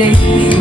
You.